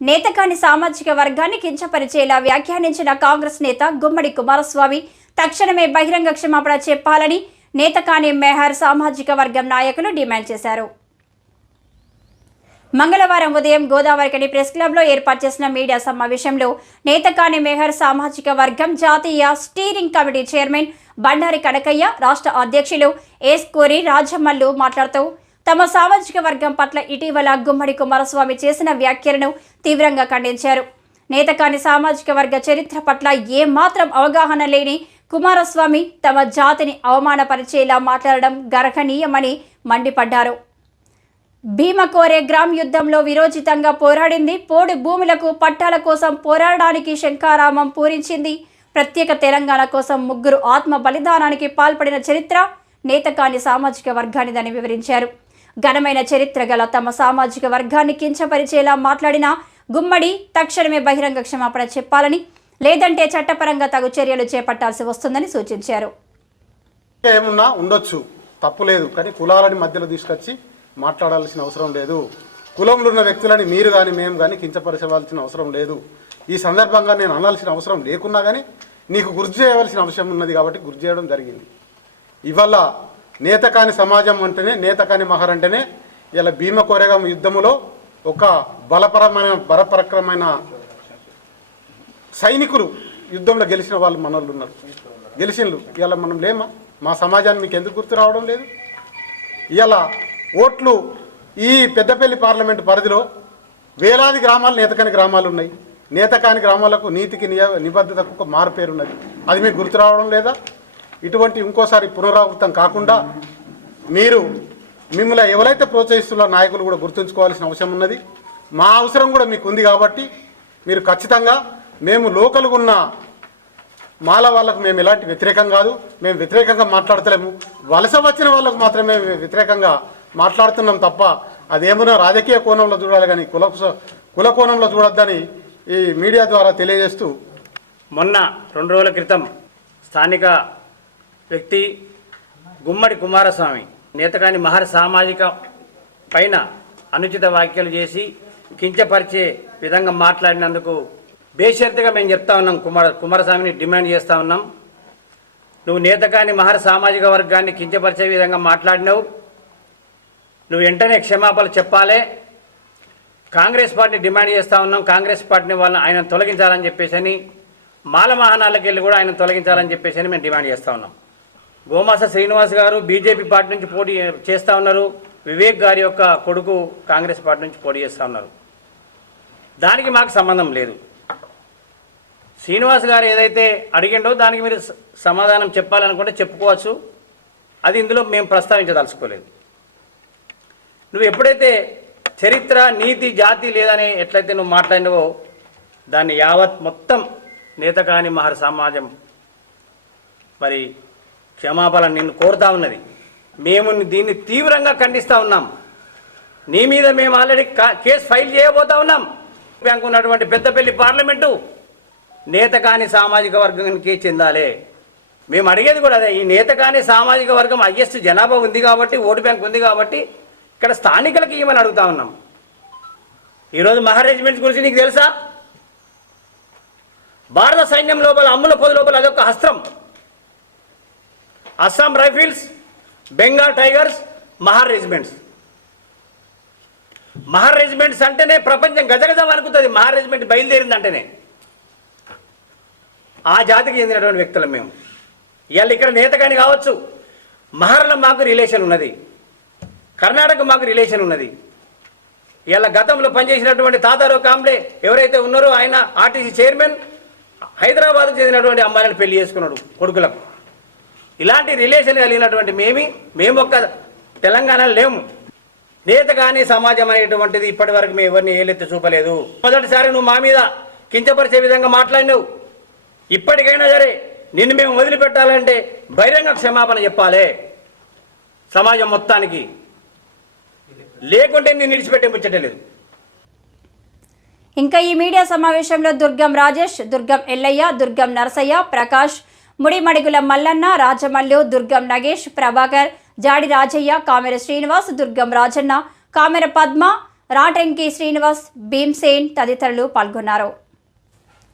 నేతకాని సామాజిక వర్గాన్ని కించపరిచేలా వ్యాఖ్యానించిన కాంగ్రెస్ నేత గుమ్మడి కుమారస్వామి తక్షణమే బహిరంగ క్షమాపణ చెప్పాలని నేతకాని మెహర్ సామాజిక వర్గం నాయకులు డిమాండ్ చేశారు. మంగళవారం ఉదయం గోదావరికని ప్రెస్ క్లబ్లో ఏర్పాటు చేసిన మీడియా సమావేశంలో నేతకాని మెహర్ సామాజిక వర్గం జాతీయ steering committee chairman Bandari Kanakaiah రాష్ట్ర అధ్యక్షులు ఎస్ కోరి రాజమల్లు మాట్లాడుతూ తమ సామాజిక వర్గం పట్ల ఇటీవల గుమ్మడి కుమారస్వామి చేసిన వ్యాఖ్యలను తీవ్రంగా ఖండించారు. నేతకాని సామాజిక వర్గ చరిత్ర పట్ల ఏమాత్రం అవగాహన లేని కుమారస్వామి తమ జాతిని అవమానపరిచేలా మాట్లాడడం గర్హనీయమని మండిపడ్డారు. భీమకోరే గ్రామ్ యుద్ధంలో విరోచితంగా పోరాడింది. పోడు భూములకు పట్టాల కోసం పోరాడడానికి శంకారామం పూరించింది. ప్రత్యేక తెలంగాణ కోసం ముగ్గురు ఆత్మ బలిదానానికి పాల్పడిన చరిత్ర నేతకాని సామాజిక వర్గానిదని వివరించారు. ఘనమైన చరిత్ర గల తమ సామాజిక వర్గాన్ని కించపరిచేలా మాట్లాడిన గుమ్మడి తక్షణమే బహిరంగ క్షమాపణ చెప్పాలని లేదంటే చట్టపరంగా తగు చర్యలు చేపట్టాల్సి వస్తుందని సూచించారు. ఏమున్నా ఉండొచ్చు తప్పు లేదు కానీ కులాలని మధ్యలో తీసుకొచ్చి మాట్లాడాల్సిన అవసరం లేదు. కులంలో ఉన్న వ్యక్తులని మీరు కానీ మేము కానీ కించపరచవలసిన అవసరం లేదు. ఈ సందర్భంగా నేను అనాల్సిన అవసరం లేకున్నా కానీ నీకు గుర్తు చేయవలసిన అవసరం ఉన్నది కాబట్టి గుర్తు చేయడం జరిగింది. ఇవాళ నేతకాని సమాజం అంటేనే నేతకాని మహర్ అంటేనే ఇలా భీమ కోరేగం యుద్ధములో ఒక బలపరమైన బలపరకరమైన సైనికులు యుద్ధంలో గెలిచిన వాళ్ళు మనోళ్ళు ఉన్నారు. గెలిచినలు. ఇలా మనం లేమా? మా సమాజాన్ని మీకు ఎందుకు గుర్తు రావడం లేదు? ఇలా ఓట్లు ఈ పెద్దపల్లి పార్లమెంటు పరిధిలో వేలాది గ్రామాలు నేతకాని గ్రామాలు ఉన్నాయి. నేతకాని గ్రామాలకు నీతికి నియ నిబద్ధతకు ఒక మారు పేరు ఉన్నది అది మీకు గుర్తు రావడం లేదా? ఇటువంటి ఇంకోసారి పునరావృతం కాకుండా మీరు మిమ్మల్ని ఎవరైతే ప్రోత్సహిస్తున్నారో నాయకులు కూడా గుర్తుంచుకోవాల్సిన అవసరం ఉన్నది. మా అవసరం కూడా మీకు ఉంది కాబట్టి మీరు ఖచ్చితంగా మేము లోకల్గా ఉన్న మాల వాళ్ళకు మేము ఎలాంటి వ్యతిరేకం కాదు. మేము వ్యతిరేకంగా మాట్లాడతలేము. వలస వచ్చిన వాళ్ళకు మాత్రమే వ్యతిరేకంగా మాట్లాడుతున్నాం తప్ప అదేమన్నా రాజకీయ కోణంలో చూడాలి కానీ కుల కుల కోణంలో చూడొద్దని ఈ మీడియా ద్వారా తెలియజేస్తూ మొన్న రెండు రోజుల క్రితం స్థానిక వ్యక్తి గుమ్మడి కుమారస్వామి నేతకాని మహర్ సామాజిక పైన అనుచిత వ్యాఖ్యలు చేసి కించపరిచే విధంగా మాట్లాడినందుకు బేషరతుగా మేము చెప్తా ఉన్నాం కుమార కుమారస్వామిని డిమాండ్ చేస్తూ ఉన్నాం. నువ్వు నేతకాని మహర్ సామాజిక వర్గాన్ని కించపరిచే విధంగా మాట్లాడినావు. నువ్వు వెంటనే క్షమాపణ చెప్పాలే. కాంగ్రెస్ పార్టీని డిమాండ్ చేస్తూ ఉన్నాం కాంగ్రెస్ పార్టీని వాళ్ళని ఆయన తొలగించాలని చెప్పేసి అని మాల వాహనాలకు వెళ్ళి కూడా ఆయన తొలగించాలని చెప్పేసి అని మేము డిమాండ్ చేస్తూ ఉన్నాం. గోమాస శ్రీనివాస్ గారు బీజేపీ పార్టీ నుంచి పోటీ చేస్తూ ఉన్నారు. వివేక్ గారి యొక్క కొడుకు కాంగ్రెస్ పార్టీ నుంచి పోటీ చేస్తూ ఉన్నారు. దానికి మాకు సంబంధం లేదు. శ్రీనివాస్ గారు ఏదైతే అడిగిండో దానికి మీరు సమాధానం చెప్పాలనుకుంటే చెప్పుకోవచ్చు. అది ఇందులో మేము ప్రస్తావించదలుచుకోలేదు. నువ్వు ఎప్పుడైతే చరిత్ర నీతి జాతి లేదని ఎట్లయితే నువ్వు మాట్లాడినవో దాన్ని యావత్ మొత్తం నేతకాని మహర్ సమాజం మరి క్షమాపణ నిన్ను కోరుతా ఉన్నది. మేము దీన్ని తీవ్రంగా ఖండిస్తూ ఉన్నాం. నీ మీద మేము ఆల్రెడీ కేసు ఫైల్ చేయబోతా ఉన్నాం. బ్యాంకు ఉన్నటువంటి పెద్దపల్లి పార్లమెంటు నేతకాని సామాజిక వర్గానికి చెందాలి. మేము అడిగేది కూడా అదే ఈ నేతకాని సామాజిక వర్గం హయ్యెస్ట్ జనాభా ఉంది కాబట్టి ఓటు బ్యాంక్ ఉంది కాబట్టి ఇక్కడ స్థానికులకి ఇవ్వమని అడుగుతా ఉన్నాం? ఈరోజు మహారేజ్మెంట్స్ గురించి నీకు తెలుసా? భారత సైన్యం లోపల అమ్ముల పొది లోపల అదొక హస్త్రం Assam rifles Bengal tigers Mahar regiments. Mahar regiments అంటేనే ప్రపంచం గజగజం అనుకుంటుంది మహార్ రెజిమెంట్ బయలుదేరింది అంటేనే ఆ జాతికి చెందినటువంటి వ్యక్తులు మేము. ఇవాళ ఇక్కడ నేతగాని కావచ్చు. మహార్లో మాకు రిలేషన్ ఉన్నది. కర్ణాటక మాకు రిలేషన్ ఉన్నది. ఇవాళ గతంలో పనిచేసినటువంటి తాతారావు కాంబ్లే ఎవరైతే ఉన్నారో ఆయన ఆర్టీసీ చైర్మన్ హైదరాబాద్కు చెందినటువంటి అమ్మాయిలను పెళ్ళి చేసుకున్నాడు కొడుకులకు. ఇలాంటి రిలేషన్ కలిగినటువంటి మేమి మేము ఒక్క తెలంగాణలో లేము. నేత కానీ సమాజం అనేటువంటిది ఇప్పటి వరకు మేము ఎవరిని ఏలెత్తి చూపలేదు. మొదటిసారి నువ్వు మా మీద కించపరిచే విధంగా మాట్లాడినావు. ఇప్పటికైనా సరే నిన్ను మేము వదిలిపెట్టాలంటే బహిరంగ క్షమాపణ చెప్పాలి. సమాజం మొత్తానికి. లేకుంటే నేను విడిచిపెట్టే ముచ్చటలేదు ఇంకా ఈ మీడియా సమావేశంలో దుర్గం రాజేష్ దుర్గం ఎల్లయ్య దుర్గం నరసయ్య ప్రకాష్ ముడిమడుగుల మల్లన్న రాజమల్లు దుర్గం నగేష్ ప్రభాకర్ జాడి రాజయ్య కామెర శ్రీనివాస్ దుర్గం రాజన్న కామెర పద్మ రాటంకి శ్రీనివాస్ భీమ్సేన్ తదితరులు పాల్గొన్నారు.